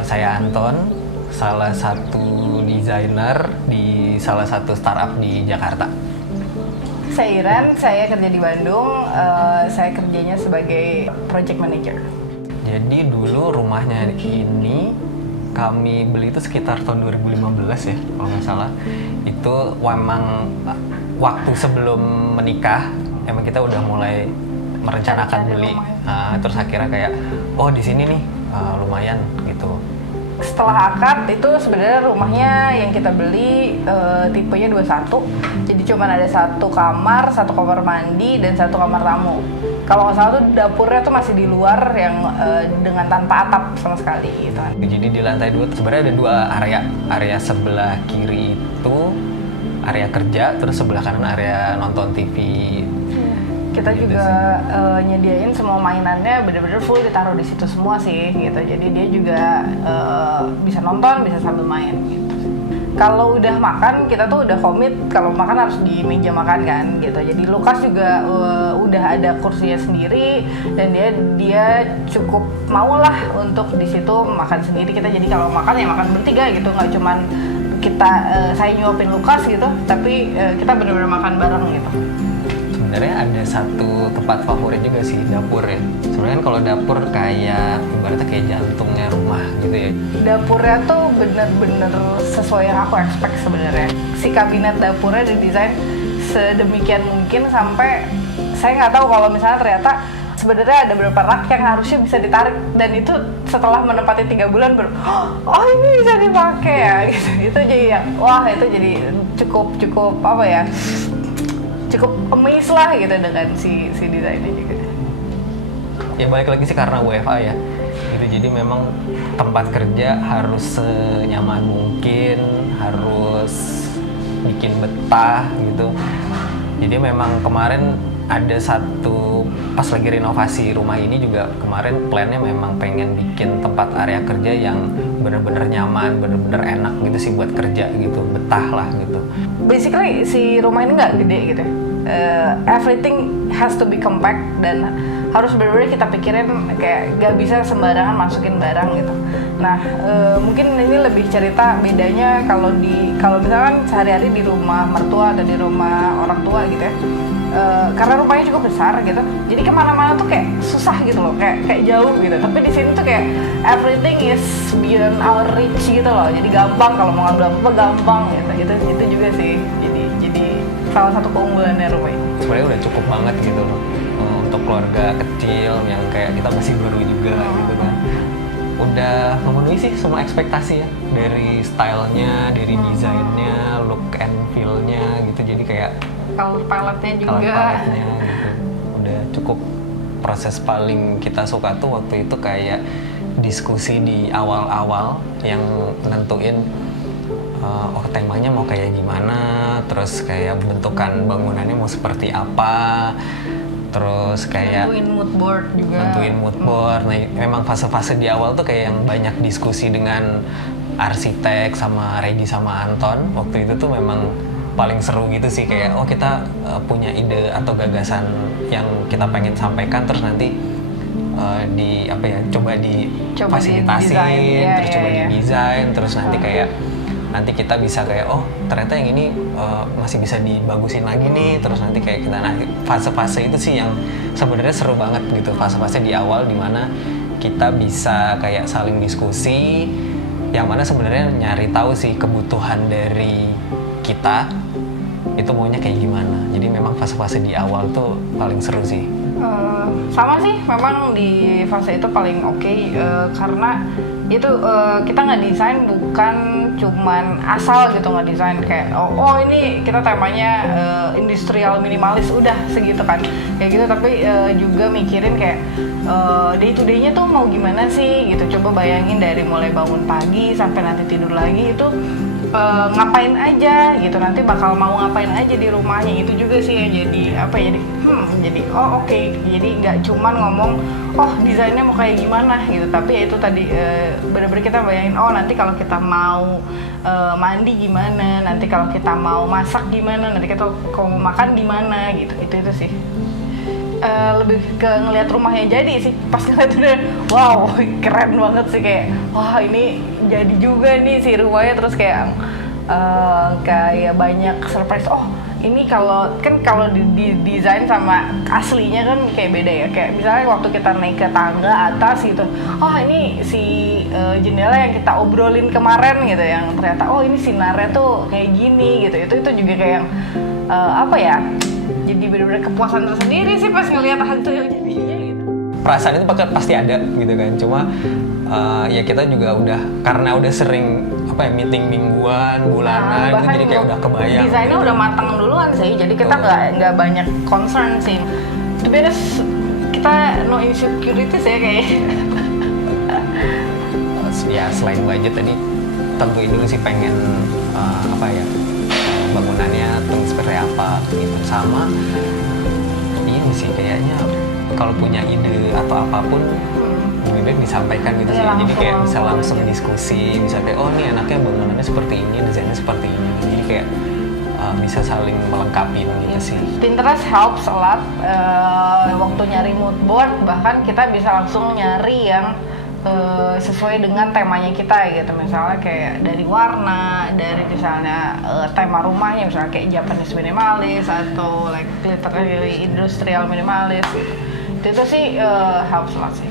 Saya Anton, salah satu desainer di salah satu startup di Jakarta. Saya Iren, saya kerja di Bandung. Saya kerjanya sebagai project manager. Jadi dulu rumahnya ini kami beli itu sekitar tahun 2015 ya, kalau nggak salah. Itu memang waktu sebelum menikah, emang kita udah mulai merencanakan beli. Terus akhirnya kayak, oh di sini nih lumayan gitu. Setelah akad itu sebenarnya rumahnya yang kita beli tipenya 21. Jadi cuma ada satu kamar mandi dan satu kamar tamu. Kalau nggak salah tuh dapurnya tuh masih di luar yang dengan tanpa atap sama sekali gitu kan. Jadi di lantai 2 sebenarnya ada 2 area. Area sebelah kiri itu area kerja, terus sebelah kanan area nonton TV. Kita gitu juga nyediain semua mainannya bener-bener full ditaruh di situ semua sih gitu. Jadi dia juga bisa nonton, bisa sambil main gitu. Kalau udah makan, kita tuh udah komit kalau makan harus di meja makan kan gitu. Jadi Lukas juga udah ada kursinya sendiri dan dia cukup mau lah untuk di situ makan sendiri. Kita jadi kalau makan ya makan bertiga gitu, nggak cuman kita saya nyuapin Lukas gitu, tapi kita bener-bener makan bareng gitu. Sebenarnya ada satu tempat favorit juga sih, dapur ya. Sebenarnya kan kalau dapur kayak ibaratnya kayak jantungnya rumah gitu ya. Dapurnya tuh bener-bener sesuai yang aku expect sebenarnya. Si kabinet dapurnya didesain sedemikian mungkin sampai saya nggak tahu kalau misalnya ternyata sebenarnya ada beberapa rak yang harusnya bisa ditarik, dan itu setelah menempati 3 bulan baru oh ini bisa dipakai ya gitu. Itu jadi ya wah, itu jadi cukup apa ya, cukup amazed lah gitu dengan si desainnya juga. Ya balik lagi sih karena WFA ya gitu, jadi memang tempat kerja harus senyaman mungkin, harus bikin betah gitu. Jadi memang kemarin ada satu, pas lagi renovasi rumah ini juga kemarin plannya memang pengen bikin tempat area kerja yang bener-bener nyaman, bener-bener enak gitu sih buat kerja gitu, betah lah gitu. Basically si rumah ini nggak gede gitu. Everything has to be compact dan harus benar-benar kita pikirin, kayak nggak bisa sembarangan masukin barang gitu. Nah mungkin ini lebih cerita bedanya kalau misalkan sehari-hari di rumah mertua atau di rumah orang tua gitu ya. Karena rumahnya cukup besar gitu, jadi kemana-mana tuh kayak susah gitu loh, kayak jauh gitu. Tapi di sini tuh kayak everything is beyond our reach gitu loh, jadi gampang kalau mau ngambil apa gampang gitu. Itu juga sih jadi salah satu keunggulannya rumah ini. Sebenarnya udah cukup banget gitu loh untuk keluarga kecil yang kayak kita masih baru juga gitu kan. Udah memenuhi sih semua ekspektasi ya, dari stylenya, dari desainnya, look and feel-nya gitu. Jadi kayak Color palette-nya juga. Color palette-nya gitu. Udah cukup. Proses paling kita suka tuh waktu itu kayak diskusi di awal-awal yang nentuin temanya mau kayak gimana, terus kayak bentukan bangunannya mau seperti apa, terus kayak nentuin mood board juga. Nah, memang fase-fase di awal tuh kayak yang banyak diskusi dengan arsitek sama Regi sama Anton. Waktu itu tuh memang paling seru gitu sih, kayak oh kita punya ide atau gagasan yang kita pengen sampaikan, terus nanti coba difasilitasin, terus coba didesain, terus nanti kita bisa kayak oh ternyata yang ini masih bisa dibagusin lagi nih, terus nanti kayak kita fase-fase itu sih yang sebenarnya seru banget gitu, fase-fase di awal dimana kita bisa kayak saling diskusi, yang mana sebenarnya nyari tahu sih kebutuhan dari kita itu maunya kayak gimana. Jadi memang fase-fase di awal tuh paling seru sih. Sama sih, memang di fase itu paling oke, karena itu kita nggak desain bukan cuman asal gitu, nggak desain kayak oh ini kita temanya industrial minimalis udah segitu kan kayak gitu, tapi juga mikirin kayak day to day-nya tuh mau gimana sih gitu. Coba bayangin dari mulai bangun pagi sampai nanti tidur lagi itu ngapain aja gitu, nanti bakal mau ngapain aja di rumahnya. Itu juga sih yang jadi jadi oke. Jadi nggak cuman ngomong oh desainnya mau kayak gimana gitu, tapi ya itu tadi bener-bener kita bayangin oh nanti kalau kita mau mandi gimana, nanti kalau kita mau masak gimana, nanti kita kalau mau makan gimana gitu. Itu sih. lebih ke ngelihat rumahnya jadi sih. Pas ngeliat udah wow keren banget sih, kayak wah ini jadi juga nih si rumahnya. Terus kayak kayak banyak surprise. Oh ini kalau di desain sama aslinya kan kayak beda ya. Kayak misalnya waktu kita naik ke tangga atas gitu, oh ini si jendela yang kita obrolin kemarin gitu, yang ternyata oh ini sinarnya tuh kayak gini gitu. Itu juga kayak yang apa ya, jadi benar-benar kepuasan tersendiri sih pas ngelihat hantu yang jadinya gitu. Perasaan itu pasti ada gitu kan, cuma ya kita juga udah, karena udah sering apa ya, meeting mingguan, bulanan, itu jadi kayak udah kebayang. Desainnya gitu. udah matang duluan sih, jadi kita nggak banyak concern sih. To be honest, kita no insecurities ya kayaknya. Ya selain budget tadi, tentuin dulu sih pengen apa ya, bangunannya seperti apa gitu. Sama ini sih kayaknya kalau punya ide atau apapun lebih baik disampaikan gitu sih. Jadi kayak bisa langsung diskusi, bisa kayak oh nih anaknya bangunannya seperti ini, desainnya seperti ini. Jadi kayak bisa saling melengkapi gitu sih. Pinterest helps a lot. Waktu nyari mood board, bahkan kita bisa langsung nyari yang sesuai dengan temanya kita gitu. Misalnya kayak dari warna, dari misalnya tema rumahnya, misalnya kayak Japanese minimalis atau like literally industrial minimalis. Itu sih helps a lot sih.